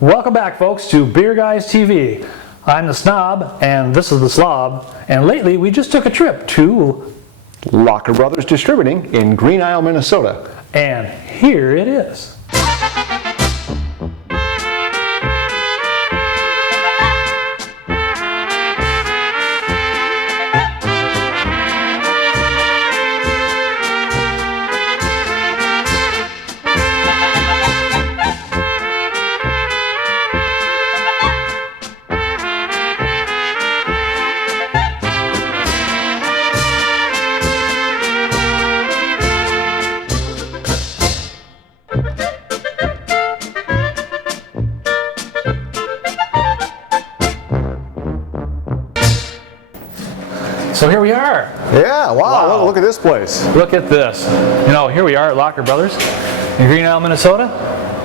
Welcome back, folks, to Beer Guys TV. I'm the Snob, and this is the Slob, and lately we just took a trip to Locher Brothers Distributing in Green Isle, Minnesota. And here it is. So here we are. Yeah, wow. Look at this place. Look at this. You know, here we are at Locher Brothers in Green Isle, Minnesota.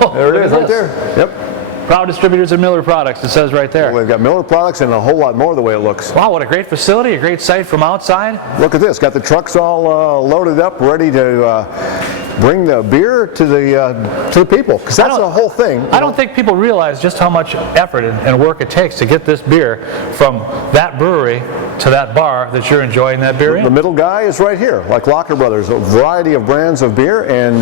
Oh, there it is, right there. Yep. Proud distributors of Miller products, it says right there. Well, we've got Miller products and a whole lot more the way it looks. Wow, what a great facility, a great site from outside. Look at this, got the trucks all loaded up, ready to bring the beer to the people, because that's the whole thing. I don't think people realize just how much effort and work it takes to get this beer from that brewery to that bar that you're enjoying that beer in. The middle guy is right here, like Locher Brothers, a variety of brands of beer, and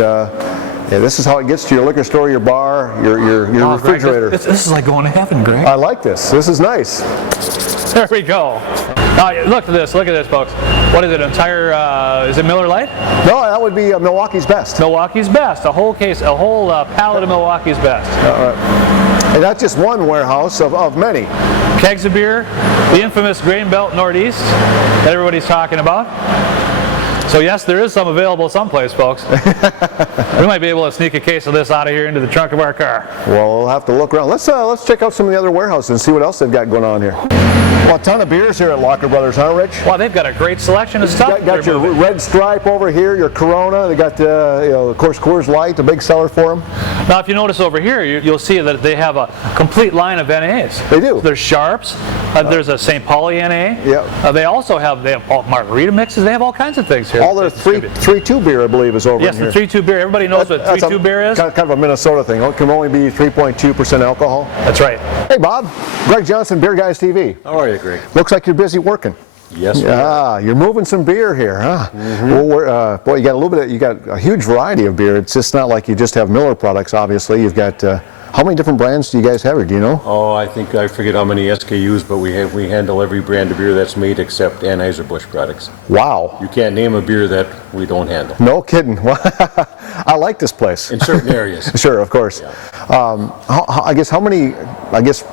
yeah, this is how it gets to your liquor store, your bar, your refrigerator. Greg, this is like going to heaven, Greg. I like this. This is nice. There we go. Look at this, folks. What is it, entire, is it Miller Lite? No, that would be Milwaukee's Best. Milwaukee's Best, a whole case, a whole pallet of Milwaukee's Best. And that's just one warehouse of many. Kegs of beer, the infamous Grain Belt Northeast that everybody's talking about. So yes, there is some available someplace, folks. We might be able to sneak a case of this out of here into the trunk of our car. Well, we'll have to look around. Let's check out some of the other warehouses and see what else they've got going on here. Well, a ton of beers here at Locher Brothers, huh, Rich? Well, they've got a great selection of stuff. Got your Red Stripe over here, your Corona. They got, of course, Coors Light, a big seller for them. Now, if you notice over here, you'll see that they have a complete line of NAs. They do. There's Sharps. There's a St. Pauli NA. Yep. They also have margarita mixes. They have all kinds of things here. All their 3.2 beer, I believe, is over in here. Yes, the 3.2 beer. Everybody knows what 3.2 beer is. Kind of a Minnesota thing. It can only be 3.2% alcohol. That's right. Hey, Bob. Greg Johnson, Beer Guys TV. How are you, Greg? Looks like you're busy working. Yes. Yeah, you're moving some beer here, huh? Mm-hmm. Well, boy, you got a little bit. You got a huge variety of beer. It's just not like you just have Miller products. Obviously, you've got. How many different brands do you guys have here? Do you know? Oh, I forget how many SKUs, but we handle every brand of beer that's made except Anheuser-Busch products. Wow. You can't name a beer that we don't handle. No kidding. I like this place. In certain areas. Sure, of course. Yeah. How many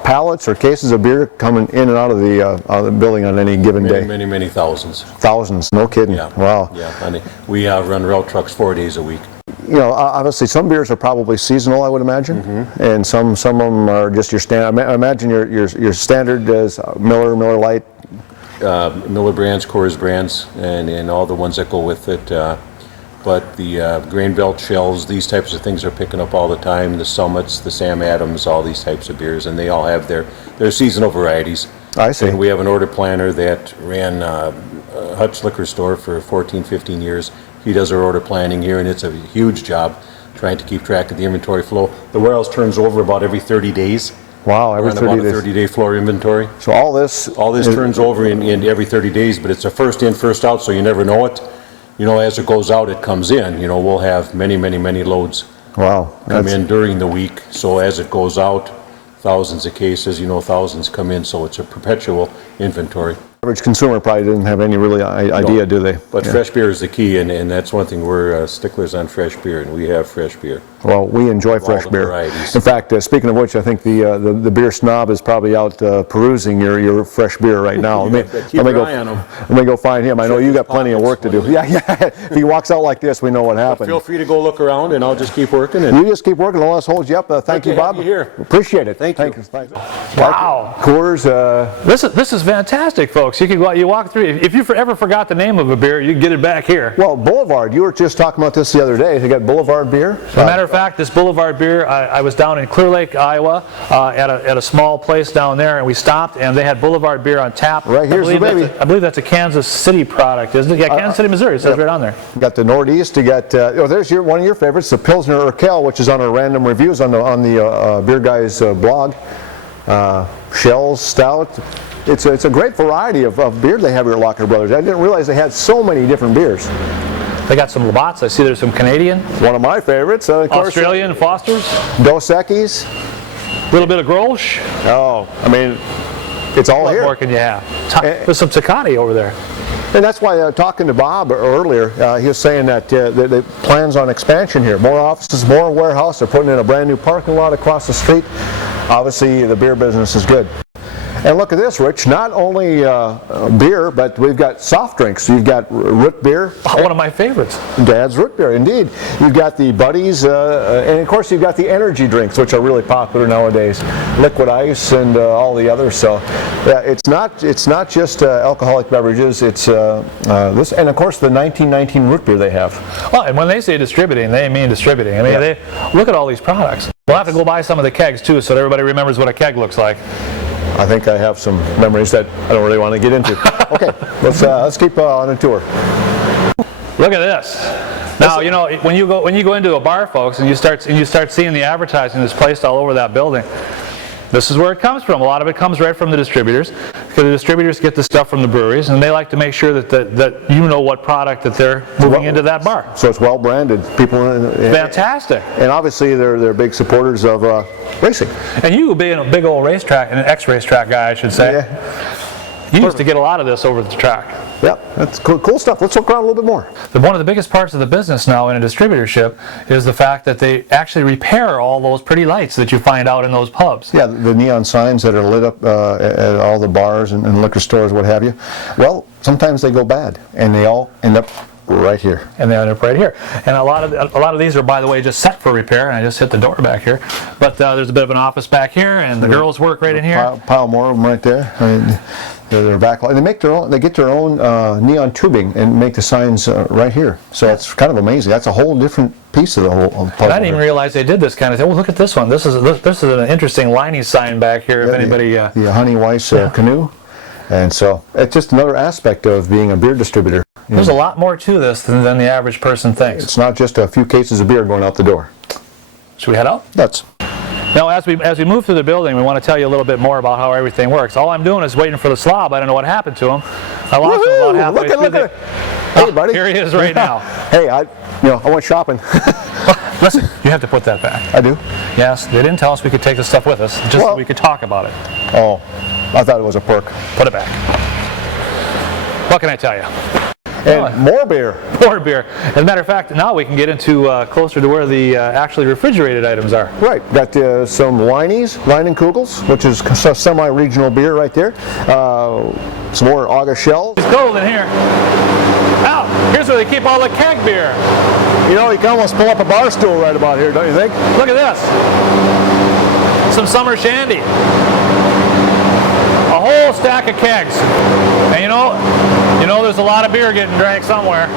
pallets or cases of beer coming in and out of the building on any given day? Many thousands. Thousands. No kidding. Yeah. Wow. Yeah. We run route trucks 4 days a week. You know, obviously some beers are probably seasonal, I would imagine, and some of them are just your standard. I imagine your standard is Miller Lite, Miller brands, Coors brands, and all the ones that go with it. But the Grain Belt shells, these types of things are picking up all the time. The Summits, the Sam Adams, all these types of beers, and they all have their seasonal varieties. I see. And we have an order planner that ran Hutch Liquor Store for 14, 15 years. He does our order planning here, and it's a huge job trying to keep track of the inventory flow. The warehouse turns over about every 30 days. Wow, every 30 days. About a 30-day floor inventory. So all this turns over in every 30 days, but it's a first in, first out, so you never know it. You know, as it goes out, it comes in. You know, we'll have many loads come in during the week. So as it goes out, thousands of cases, thousands come in, so it's a perpetual inventory. Average consumer probably doesn't have any really idea, do they? But fresh beer is the key, and that's one thing. We're sticklers on fresh beer, and we have fresh beer. Well, we enjoy fresh beer. Varieties. In fact, speaking of which, I think the beer snob is probably out perusing your fresh beer right now. Keep your eye on him. Let me go find him. I know you got plenty of work to do. Yeah. If he walks out like this, we know what happened. Feel free to go look around, and I'll just keep working. You just keep working. I'll just hold you up. Thank you, Bob. Here. Appreciate it. Thank you. Thanks. Wow. Coors. This is fantastic, folks. folks. You could go, you walk through. If you ever forgot the name of a beer, you can get it back here. Well, Boulevard, you were just talking about this the other day. They got Boulevard beer? As a matter of fact, this Boulevard beer, I was down in Clear Lake, Iowa, at a small place down there, and we stopped, and they had Boulevard beer on tap. Right, here's the baby. I believe that's a Kansas City product, isn't it? Yeah, Kansas City, Missouri. It says right on there. You got the Northeast. You got there's one of your favorites, the Pilsner Urquell, which is on our random reviews on the Beer Guys blog. Shells Stout. It's a great variety of beer they have here at Locher Brothers. I didn't realize they had so many different beers. They got some Labatt's. I see there's some Canadian. One of my favorites. Of course, Australian Foster's. Dos Equis. A little bit of Grolsch. Oh, I mean, it's all here. What more can you have? There's some Tecate over there. And that's why talking to Bob earlier, he was saying that the plans on expansion here. More offices, more warehouse. They're putting in a brand new parking lot across the street. Obviously, the beer business is good. And look at this, Rich. Not only beer, but we've got soft drinks. You've got root beer. Oh, one of my favorites. Dad's root beer, indeed. You've got the Buddies, and of course you've got the energy drinks, which are really popular nowadays. Liquid Ice and all the others. So, yeah, it's not just alcoholic beverages. It's this, and of course the 1919 root beer they have. Well, and when they say distributing, they mean distributing. I mean, they look at all these products. We'll have to go buy some of the kegs too, so that everybody remembers what a keg looks like. I think I have some memories that I don't really want to get into. Okay, let's keep on a tour. Look at this. Now, you know, when you go into a bar, folks, and you start seeing the advertising that's placed all over that building, this is where it comes from. A lot of it comes right from the distributors, because the distributors get the stuff from the breweries, and they like to make sure that you know what product that they're moving into that bar. So it's well branded. People. Fantastic. And obviously they're big supporters of racing. And you being a big old racetrack, an ex-racetrack guy, I should say. Yeah. You used to get a lot of this over the track. Yep, that's cool stuff. Let's look around a little bit more. One of the biggest parts of the business now in a distributorship is the fact that they actually repair all those pretty lights that you find out in those pubs. Yeah, the neon signs that are lit up at all the bars and liquor stores, what have you. Well, sometimes they go bad, and they all end up right here. And they end up right here. And a lot of these are, by the way, just set for repair. And I just hit the door back here. But there's a bit of an office back here, and the girls work right in here. Pile more of them right there. I mean, they're backlight. They make their own. They get their own neon tubing and make the signs right here. So it's kind of amazing. That's a whole different piece of the whole puzzle. And I didn't even realize they did this kind of thing. Well, look at this one. This is an interesting lining sign back here. If anybody. The Honey Weiss canoe. And so it's just another aspect of being a beer distributor. There's a lot more to this than the average person thinks. It's not just a few cases of beer going out the door. Should we head out? Let's. Now, as we move through the building, we want to tell you a little bit more about how everything works. All I'm doing is waiting for the slob. I don't know what happened to him. I lost him about halfway through. Look at Hey, buddy. Here he is right now. Hey, I went shopping. Listen, you have to put that back. I do? Yes, they didn't tell us we could take the stuff with us, just so we could talk about it. Oh, I thought it was a perk. Put it back. What can I tell you? And more beer. More beer. As a matter of fact, now we can get into closer to where the actually refrigerated items are. Right. Got some Leinenkugels, which is a semi-regional beer right there. Some more August Shells. It's cold in here. Now, here's where they keep all the keg beer. You know, you can almost pull up a bar stool right about here, don't you think? Look at this. Some summer shandy. A whole stack of kegs. And you know there's a lot of beer getting drank somewhere.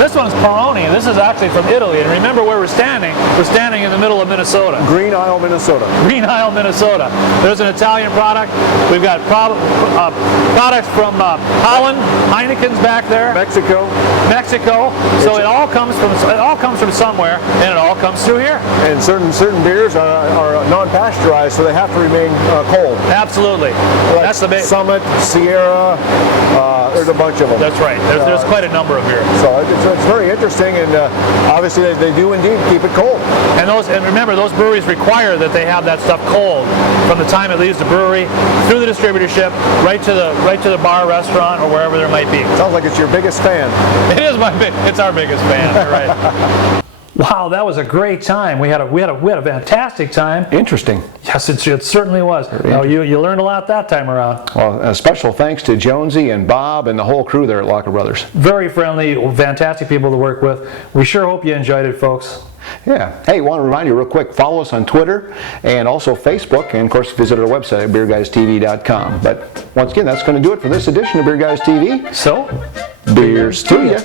This one's Peroni. This is actually from Italy. And remember where we're standing? We're standing in the middle of Minnesota. Green Isle, Minnesota. Green Isle, Minnesota. There's an Italian product. We've got products from Holland, Heineken's back there. Mexico. So it all comes from somewhere, and it all comes through here. And certain beers are non-pasteurized, so they have to remain cold. Absolutely. Like that's the base. Summit, Sierra. There's a bunch of them. That's right. There's quite a number of beers. So it's very interesting, and obviously they do indeed keep it cold. And remember, those breweries require that they have that stuff cold from the time it leaves the brewery through the distributorship right to the bar, restaurant, or wherever there might be. Sounds like it's your biggest fan. It's our biggest fan. You're right. Wow, that was a great time. We had a fantastic time. Interesting. Yes, it certainly was. You learned a lot that time around. Well, a special thanks to Jonesy and Bob and the whole crew there at Locher Brothers. Very friendly, fantastic people to work with. We sure hope you enjoyed it, folks. Yeah. Hey, want to remind you real quick, follow us on Twitter and also Facebook, and of course visit our website at BeerGuysTV.com. But once again, that's going to do it for this edition of Beer Guys TV. So, Beers to ya.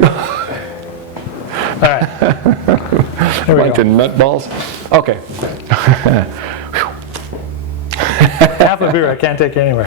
all right. There we Like go. the nutballs. Okay. Half a beer I can't take anywhere.